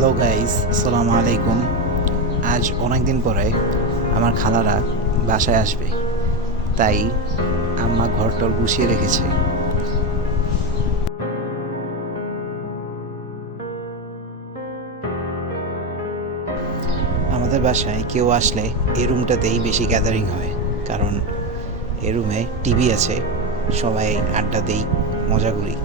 Hello guys, আসসালামু আলাইকুম। আজ অনেক দিন পরে আমার খালারা বাসায় আসবে, তাই আম্মা ঘরটর গুছিয়ে রেখেছে। আমাদের বাসায় কেউ আসলে এই রুমটাতেই বেশি গ্যাদারিং হয়, কারণ এই রুমে টিভি আছে, সবাই আড্ডা দেই, মজা করি।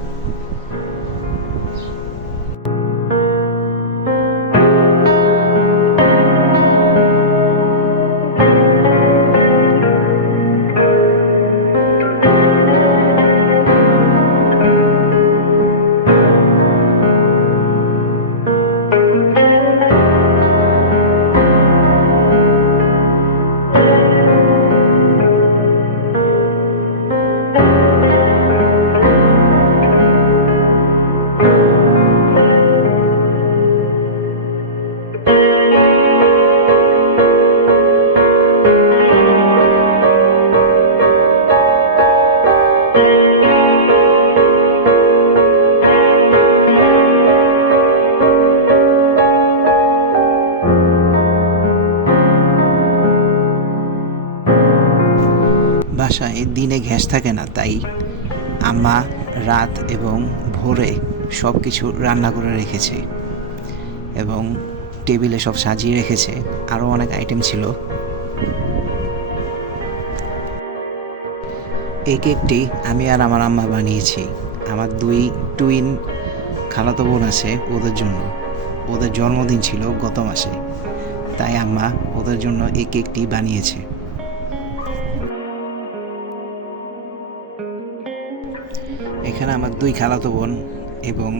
বাসায় দিনে গ্যাস থাকে না, তাই আম্মা রাত এবং ভোরে সব কিছু রান্না করে রেখেছে এবং টেবিলে সব সাজিয়ে রেখেছে। আরও অনেক আইটেম ছিল। এই কেকটি আমি আর আমার আম্মা বানিয়েছি। আমার দুই টুইন খালাতো বোন আছে, ওদের জন্য। ওদের জন্মদিন ছিল গত মাসে, তাই আম্মা ওদের জন্য এই কেকটি বানিয়েছে। এখানে আমার দুই খালাতো বোন এবং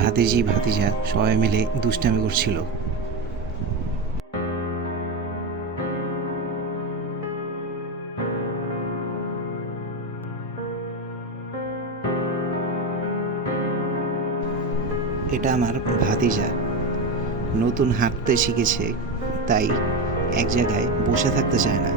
ভাতিজি ভাতিজা সবাই মিলে দুষ্টামি করছিল। এটা আমার ভাতিজা, নতুন হাঁটতে শিখেছে, তাই এক জায়গায় বসে থাকতে চায় না।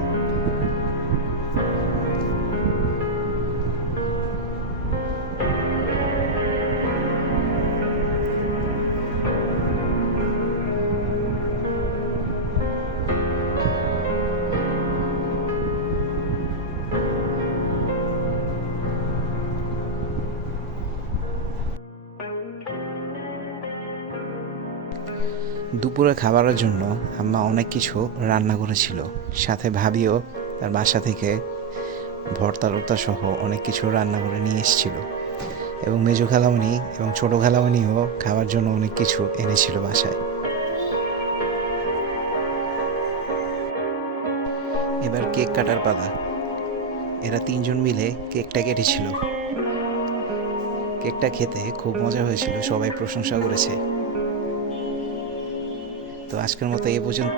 দুপুরে খাবারের জন্য আম্মা অনেক কিছু রান্না করেছিল, সাথে ভাবিও তার বাসা থেকে ভর্তা টর্তা সহ অনেক কিছু রান্না করে নিয়ে এসেছিল, এবং মেজো খালামণি এবং ছোটো খালামণিও খাওয়ার জন্য অনেক কিছু এনেছিল বাসায়। এবার কেক কাটার পালা। এরা তিনজন মিলে কেকটা কেটেছিল। কেকটা খেতে খুব মজা হয়েছিল, সবাই প্রশংসা করেছে। তো আজকের মতো এ পর্যন্ত।